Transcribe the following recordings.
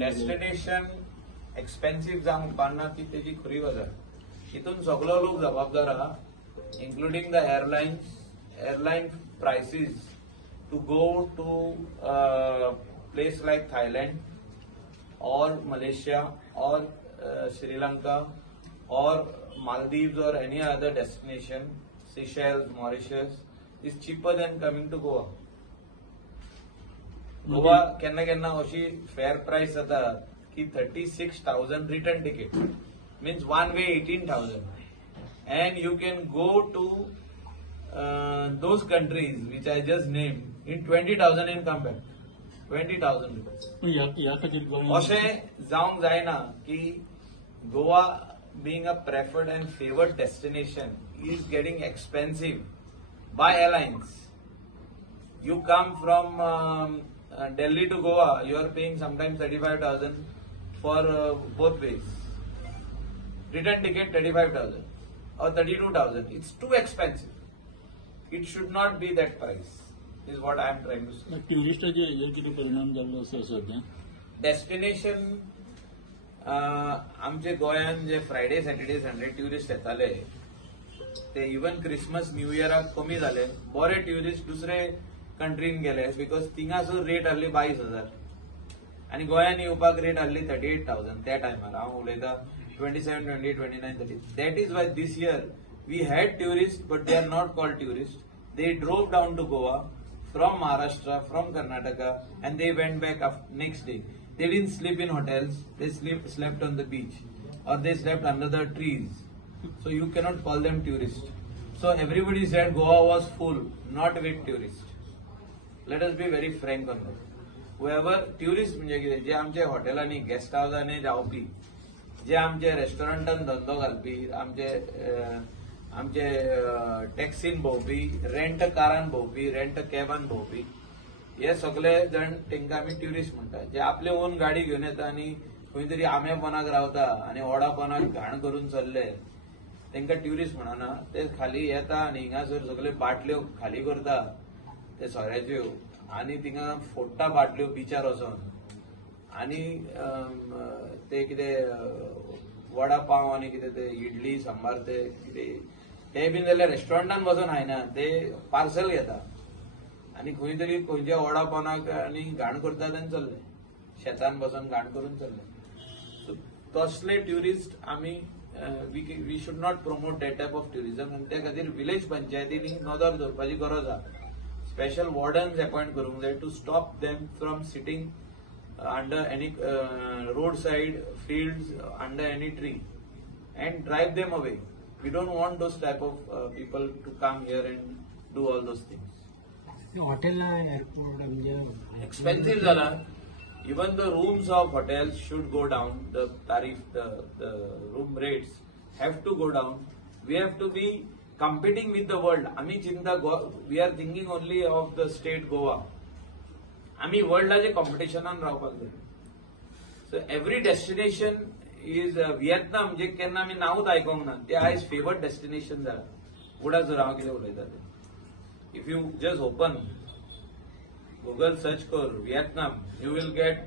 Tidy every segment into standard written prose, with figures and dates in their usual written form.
Destination expensive जावंक उपकारना ती तेजी खरी गजाल. हितून सगळो लोक जबाबदार आहा, including the airline prices to go to a place like Thailand or Malaysia or Sri Lanka or Maldives or any other destination, Seychelles, Mauritius, is cheaper than coming to Goa. Goa केन्ना केन्ना अशी fair price जाता की 36,000 return ticket, means one way 18,000, and you can go to those countries which I just named in 20,000 and come back. 20,000 rupees. अशे जावंक जायना की Goa being a preferred and favored destination is getting expensive by airlines. You come from Delhi to Goa, you are paying sometimes 35,000 for both ways. Return ticket 35,000 or 32,000. It's too expensive. It should not be that price, is what I am trying to say. टुरिस्टाचे हेजेर कितें परिणाम जाल्लो आसा सध्या? Destination आमचे गोंयान जे Friday Saturday Sunday tourist येताले ते इवन क्रिसमस न्यू इयराक कमी जाले. बरे ट्युरिस्ट दुसरे कंट्रीन गेले बिकॉज थिंगासर रेट आहली 22,000 आणि गोंयान येवपाक रेट आहली 38,000 त्या टायमार. हांव उलयतां 27, 28, 29, 30. That is why this year we had tourists, but they are not called tourists. They drove down to Goa from Maharashtra, from Karnataka, and they went back next day. They didn't sleep in hotels. They slept on the beach, or they slept under the trees. So you cannot call them tourists. So everybody said Goa was full, not with tourists. Let us be very frank on that. Whoever tourist म्हणजे कितें, जे आमचे हॉटेलांनी guest हाऊसांनी जावपी, जे आमचे रेस्टॉरंटान धंदो घालपी, आमचे टॅक्सीन भोंवपी, रेंट कारान भोंवपी, रेंट कॅबान भोंवपी, हे सगळे जण तांकां आमी ट्युरिस्ट म्हणटा. जे आपले ओन गाडी घेवन येता आनी खंय तरी आंबेपणाक रावता आनी ओडापणाक घाण करून चल्ले, तांकां ट्युरिस्ट म्हणना. ते खाली येता आनी हिंगासर सगळे बाटल्यो खाली करता ते सोऱ्याच्यो आनी थिंगा फोडटा बाटल्यो बिचार वचोन, आनी ते कितें वडा पाव आनी कितें ते इडली सांबार ते कितें ते बीन जाल्यार रेस्टॉरंटान वचोन खायना, ते पार्सल घेता आनी खंय तरी खंयच्या वडा पावनाक आनी घाण करतात आनी चल्ले, शेतान बसून घाण करून चल्ले. सो तसले ट्युरिस्ट आमी we should not promote that type of tourism. आनी त्या खातीर विलेज पंचायतींनी नजर दवरपाची गरज आसा. स्पेशल वॉर्डन्स अपॉइंट करूंक जाय to stop them from sitting under any roadside fields, under any tree, and drive them away. We don't want those type of people to come here and do all those things. Hotel airport expensive zala. Even the rooms of hotels should go down. The tariff, the room rates have to go down. We have to be competing with the world. Ami chinta, we are thinking only of the state Goa. आम्ही वर्ल्डाचे कॉम्पिटिशनान रावपाक जाय. So every destination is Vietnam, जे केन्ना आमी नांवूच आयकोंक ना, ते आयज फेवर्ड डेस्टिनेशन जाला. उडाचो हांव कितें उलयता ते. If you just open Google search कर Vietnam, you will get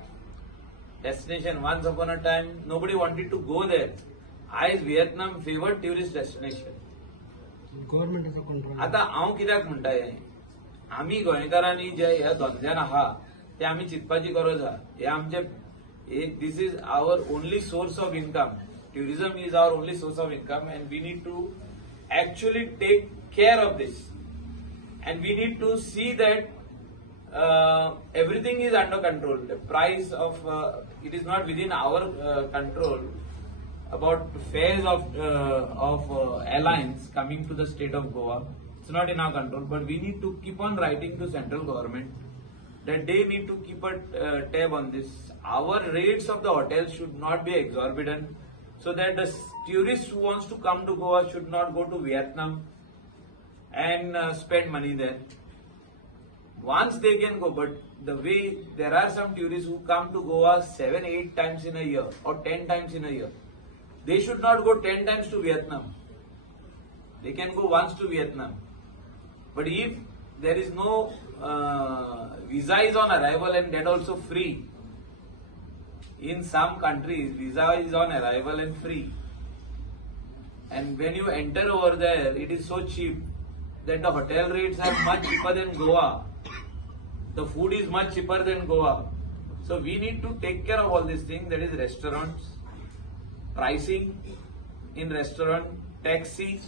destination. Once upon a time nobody wanted to go there. आयज व्हिएतनाम फेवर्ड ट्युरिस्ट डेस्टिनेशन. गव्हर्नमेंटाचो कंट्रोल. आता हांव कित्याक म्हणटा हें, आमी गोंयकारांनी जे ह्या धंद्यान आहा ते आमी चिंतपाची गरज आहा. हे आमचे this is our only source of income. Tourism is our only source of income, and we need to actually take care of this, and we need to see that everything is under control. The price of it is not within our control about fares of airlines coming to the state of Goa. It's not in our control, but we need to keep on writing to central government that they need to keep a tab on this. Our rates of the hotels should not be exorbitant, so that the tourist who wants to come to Goa should not go to Vietnam and spend money there. Once they can go, but the way there are some tourists who come to Goa 7, 8 times in a year or 10 times in a year. They should not go 10 times to Vietnam. They can go once to Vietnam. But if there is no visa is on arrival and that also free, In some countries, visa is on arrival and free. And when you enter over there, it is so cheap that the hotel rates are much cheaper than Goa. The food is much cheaper than Goa. So we need to take care of all these things, that is restaurants, pricing in restaurant, taxi,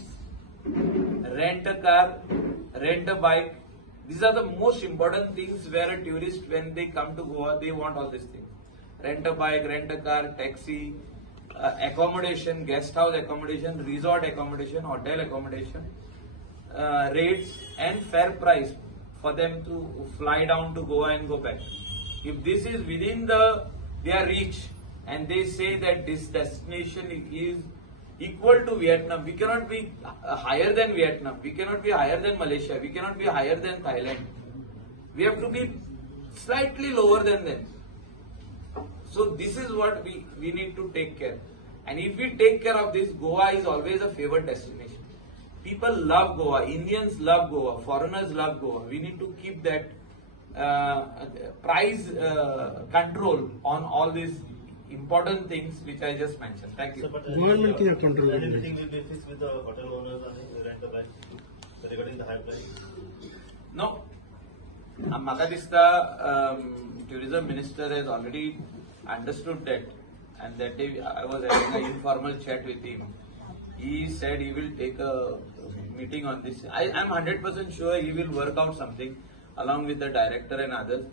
rent a car, rent a bike. These are the most important things where a tourist, when they come to Goa, they want all these things. Rent a bike, rent a car, taxi, accommodation, guest house accommodation, resort accommodation, hotel accommodation, rates and fair price for them to fly down to Goa and go back. If this is within their reach and they say that this destination is equal to Vietnam, we cannot be higher than Vietnam, we cannot be higher than Malaysia, we cannot be higher than Thailand. We have to be slightly lower than them. So this is what we need to take care. And if we take care of this, Goa is always a favored destination. People love Goa, Indians love Goa, foreigners love Goa. We need to keep that price control on all these important things which I just mentioned. Thank you. So, but, Government can control it. everything will be fixed with the hotel owners and the rent a bike regarding the high price. No. Maka dista tourism minister has already understood that, and that day I was having an informal chat with him. He said he will take a meeting on this. I am 100% sure he will work out something along with the director and others.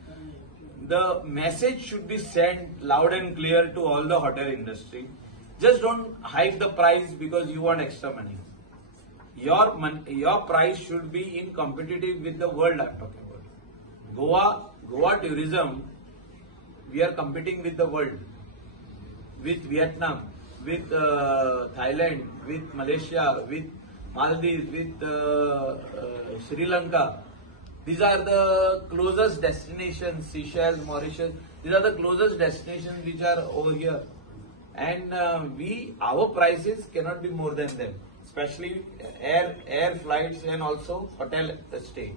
The message should be sent loud and clear to all the hotel industry. Just don't hike the price because you want extra money. Your price should be in competitive with the world I'm talking about. Goa tourism, we are competing with the world, with Vietnam, with Thailand, with Malaysia, with Maldives, with Sri Lanka. These are the closest destinations, Seychelles, Mauritius. These are the closest destinations which are over here. And our prices cannot be more than them, especially air flights and also hotel stay.